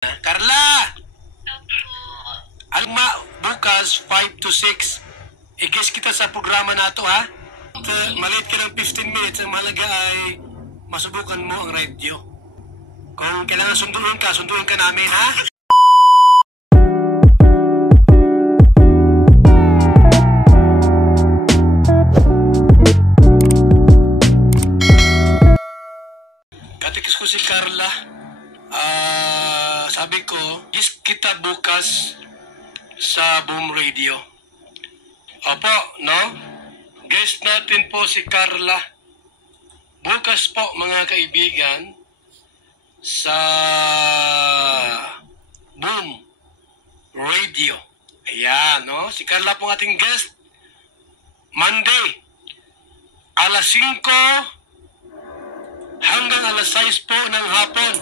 Carla! Alma, bukas 5 to 6. I-guess kita sa programa na to, ha? At maliit ka ng 15 minutes. Ang mahalaga ay masubukan mo ang radio. Kung kailangan sunduin ka namin, ha? Katikis ko si Carla. Sabi ko, guess kita bukas sa Boom Radio. Opo, no? Guest natin po si Carla. Bukas po, mga kaibigan, sa Boom Radio. Ayan, no? Si Carla po ang ating guest. Monday, alas 5 hanggang alas 6 po ng hapon.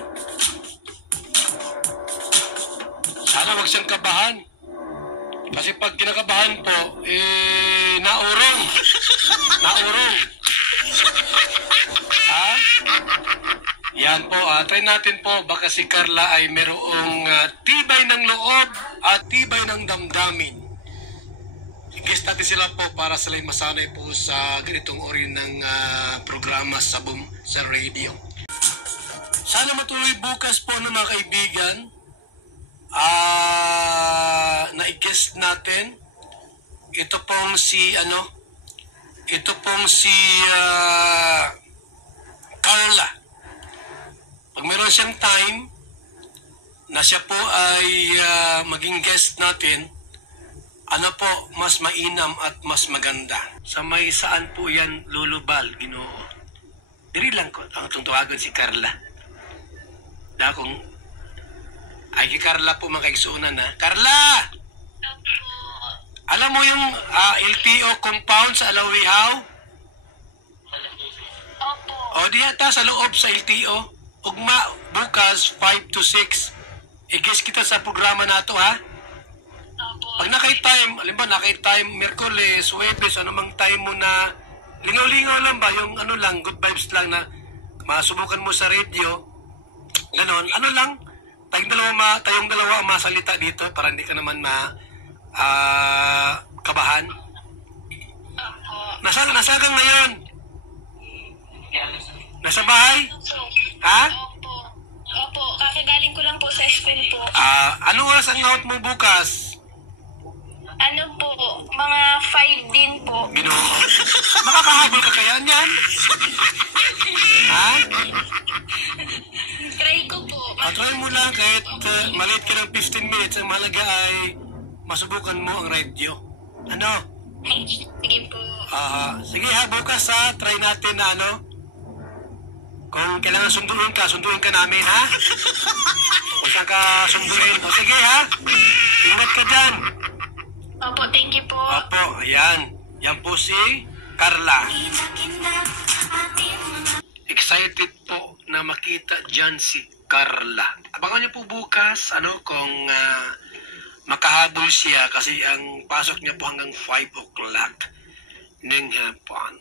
Sana wag siyang kabahan. Kasi pag kinakabahan po, naurong. Ha? Yan po, try natin po. Baka si Carla ay merong tibay ng loob at tibay ng damdamin. I-guess natin sila po para sila masanay po sa ganitong uri ng programa sa Boom sa radio. Sana matuloy bukas po ng mga kaibigan. Na-i-guess natin. Ito pong si Carla. Pag meron siyang time na siya po ay maging guest natin, mas mainam at mas maganda. Sa may saan po yan lulubal, Ginoo. Diri lang ko, ang tungtuwagan si Carla. Dakong ay kay Carla po mga kaigsuunan, ha. Carla! Alam mo yung LTO compound sa Alawihaw? Opo. O di ata sa loob sa LTO. Ugma, bukas 5 to 6. I-guess kita sa programa na to, ha? Opo. Pag nakay-time, alam ba, nakay-time, Merkules, Huwebes, anumang time mo na lingaw-lingaw lang ba, yung lang, good vibes lang na masubukan mo sa radio, ganon, lang, tayong dalawa masalita dito para hindi ka naman kabahan. Opo. Nasa ka ngayon? Nasa bahay? Ha? Opo. Opo. Kakagaling ko lang po sa school po. Ano oras ang out mo bukas? Ano po? Mga 5 din po. Ginoo. Makakahabol ka kaya niyan? Ha? Try ko po. Try mo lang kahit maliit ka ng 15 minutes. Ang mahalaga ay masubukan mo ang radio. Ano? Sige po. Sige ha, bukas ha. Try natin na kung kailangan sunduin ka namin, ha? Kung saan ka sunduin. O sige, ha? Ingat ka dyan. Opo, thank you po. Opo, ayan. Yan po si Carla. Excited po na makita dyan si Carla. Abangan niyo po bukas, kung makahabol siya kasi ang pasok niya po hanggang 5 o'clock ng hapon.